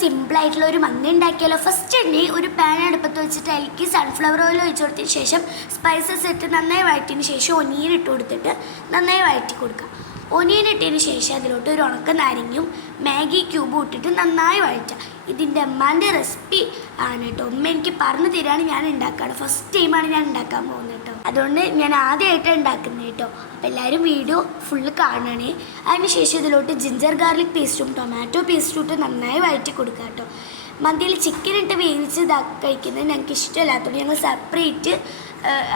സിമ്പിളായിട്ടുള്ള ഒരു മന്തി ഉണ്ടാക്കിയാലോ. ഫസ്റ്റ് തന്നെ ഒരു പാൻ അടുപ്പത്ത് വെച്ചിട്ട് അതിലേക്ക് സൺഫ്ലവർ ഓയിൽ ഒഴിച്ച് കൊടുത്തതിന് ശേഷം സ്പൈസസ് ഇട്ട് നന്നായി വഴറ്റിയതിന് ശേഷം ഒനിയൻ ഇട്ട് കൊടുത്തിട്ട് നന്നായി വഴറ്റി കൊടുക്കുക. ഒനിയൻ ഇട്ടതിന് ശേഷം അതിലോട്ട് ഒരു ഉണക്ക നാരങ്ങയും മാഗി ക്യൂബും ഇട്ടിട്ട് നന്നായി വഴറ്റുക. ഇതിൻ്റെ അമ്മാൻ്റെ റെസിപ്പി ആണ് കേട്ടോ. ഉമ്മ എനിക്ക് പറഞ്ഞു തരാണ്, ഞാൻ ഉണ്ടാക്കുകയാണ്. ഫസ്റ്റ് ടൈമാണ് ഞാൻ ഉണ്ടാക്കാൻ പോകുന്നത് കേട്ടോ. അതുകൊണ്ട് ഞാൻ ആദ്യമായിട്ടാണ് ഉണ്ടാക്കുന്നത് കേട്ടോ. അപ്പോൾ എല്ലാവരും വീഡിയോ ഫുള്ള് കാണണേ. അതിനുശേഷം ഇതിലോട്ട് ജിഞ്ചർ ഗാർലിക് പേസ്റ്റും ടൊമാറ്റോ പേസ്റ്റും ഇട്ട് നന്നായി വഴറ്റി കൊടുക്കുക കേട്ടോ. മന്തിയിൽ ചിക്കൻ ഇട്ട് വേവിച്ച് കഴിക്കുന്നത് ഞങ്ങൾക്ക് ഇഷ്ടമല്ലാത്തതുകൊണ്ട് ഞങ്ങൾ സെപ്പറേറ്റ്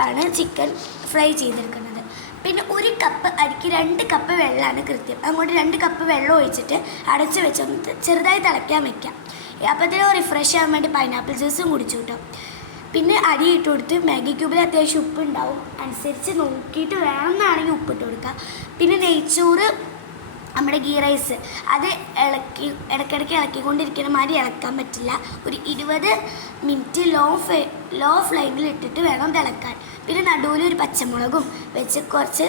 ആണ് ചിക്കൻ ഫ്രൈ ചെയ്തെടുക്കുന്നത്. പിന്നെ ഒരു കപ്പ് അരിക്ക് 2 കപ്പ് വെള്ളമാണ് കൃത്യം. അങ്ങോട്ട് 2 കപ്പ് വെള്ളം ഒഴിച്ചിട്ട് അടച്ച് വെച്ചൊന്ന് ചെറുതായി തിളയ്ക്കാൻ വയ്ക്കാം. അപ്പോഴത്തേനും റിഫ്രഷ് ആകാൻ വേണ്ടി പൈനാപ്പിൾ ജ്യൂസും കുടിച്ചു കേട്ടോ. പിന്നെ അരി ഇട്ട് കൊടുത്ത് മാഗി ക്യൂബിൽ അത്യാവശ്യം ഉപ്പ് ഉണ്ടാവും, അനുസരിച്ച് നോക്കിയിട്ട് വേണമെന്നാണെങ്കിൽ ഉപ്പിട്ട് കൊടുക്കുക. പിന്നെ നെയ്ച്ചോറ്, നമ്മുടെ ഗീ റൈസ് അത് ഇടയ്ക്കിടയ്ക്ക് ഇളക്കിക്കൊണ്ടിരിക്കുന്ന മാതിരി ഇളക്കാൻ പറ്റില്ല. ഒരു 20 മിനിറ്റ് ലോ ഫ്ലെയിമിൽ ഇട്ടിട്ട് വേണം തിളക്കാൻ. പിന്നെ നടുവിൽ ഒരു പച്ചമുളകും വെച്ച് കുറച്ച്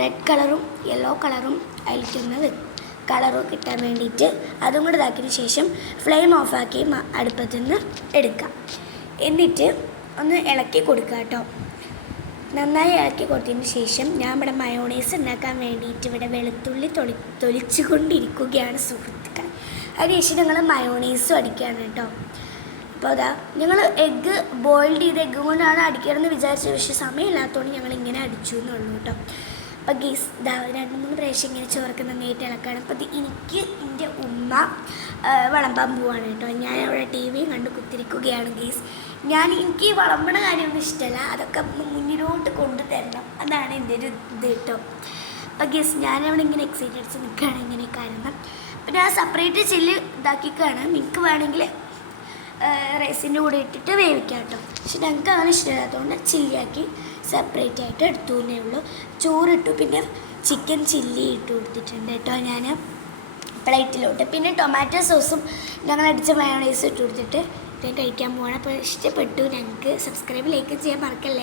റെഡ് കളറും യെല്ലോ കളറും അതിലേക്കൊന്ന് കളറും കിട്ടാൻ വേണ്ടിയിട്ട് അതും കൂടെ ഇതാക്കിയതിന് ശേഷം ഫ്ലെയിം ഓഫാക്കി അടുപ്പത്തു നിന്ന് എടുക്കാം. എന്നിട്ട് ഒന്ന് ഇളക്കി കൊടുക്കുക കേട്ടോ. നന്നായി ഇളക്കി കൊടുത്തതിന് ശേഷം ഞാൻ ഇവിടെ മയോണൈസ് ഉണ്ടാക്കാൻ വേണ്ടിയിട്ട് ഇവിടെ വെളുത്തുള്ളി തൊലിച്ചു കൊണ്ടിരിക്കുകയാണ് സുഹൃത്തുക്കൾ. അതിനുശേഷം ഞങ്ങൾ മയോണൈസും അടിക്കുകയാണ് കേട്ടോ. അപ്പോൾ അതാ ഞങ്ങൾ എഗ്ഗ് ബോയിൽഡ് ചെയ്ത എഗ്ഗ് കൊണ്ടാണ് അടിക്കണമെന്ന് വിചാരിച്ചത്, പക്ഷേ സമയമില്ലാത്തതുകൊണ്ട് ഞങ്ങൾ ഇങ്ങനെ അടിച്ചു എന്നുള്ളൂ കേട്ടോ. അപ്പോൾ ഗീസ് 2-3 പ്രാവശ്യം ഇങ്ങനെ ചോറൊക്കെ നന്നായിട്ട് ഇളക്കാണ്. അപ്പോൾ എനിക്ക് എൻ്റെ ഉമ്മ വിളമ്പാൻ പോവാണ് കേട്ടോ. ഞാൻ അവിടെ ടി വിയും കണ്ട് കുത്തിരിക്കുകയാണ് ഗീസ്. എനിക്ക് വിളമ്പണ കാര്യമൊന്നും ഇഷ്ടമല്ല, അതൊക്കെ മുന്നിലോട്ട് കൊണ്ടുതരണം, അതാണ് എൻ്റെ ഒരു ഇത് കേട്ടോ. അപ്പോൾ ഗീസ് ഞാനവിടെ ഇങ്ങനെ എക്സൈറ്റ് അടിച്ച് നിൽക്കുകയാണ് ഇങ്ങനെ കാരണം. അപ്പോൾ ഞാൻ സെപ്പറേറ്റ് ചില്ല് ഇതാക്കിക്കുകയാണ്. നിങ്ങൾക്ക് വേണമെങ്കിൽ റൈസിൻ്റെ കൂടെ ഇട്ടിട്ട് വേവിക്കാം കേട്ടോ. പക്ഷെ ഞങ്ങൾക്ക് അങ്ങനെ ഇഷ്ടമില്ലാത്തതുകൊണ്ട് ചില്ലിയാക്കി സെപ്പറേറ്റ് ആയിട്ട് എടുത്തു എന്നേ ഉള്ളൂ. ചോറിട്ടു, പിന്നെ ചിക്കൻ ചില്ലി ഇട്ട് കൊടുത്തിട്ടുണ്ട് കേട്ടോ ഞാൻ പ്ലേറ്റിലോട്ട്. പിന്നെ ടൊമാറ്റോ സോസും ഞങ്ങൾ അടിച്ച മയോണൈസും ഇട്ട് കൊടുത്തിട്ട് ഞാൻ കഴിക്കാൻ പോവാണ്. അപ്പോൾ ഇഷ്ടപ്പെട്ടു ഞങ്ങൾക്ക്. സബ്സ്ക്രൈബ് ലൈക്ക് ചെയ്യാൻ മറക്കല്ലേ.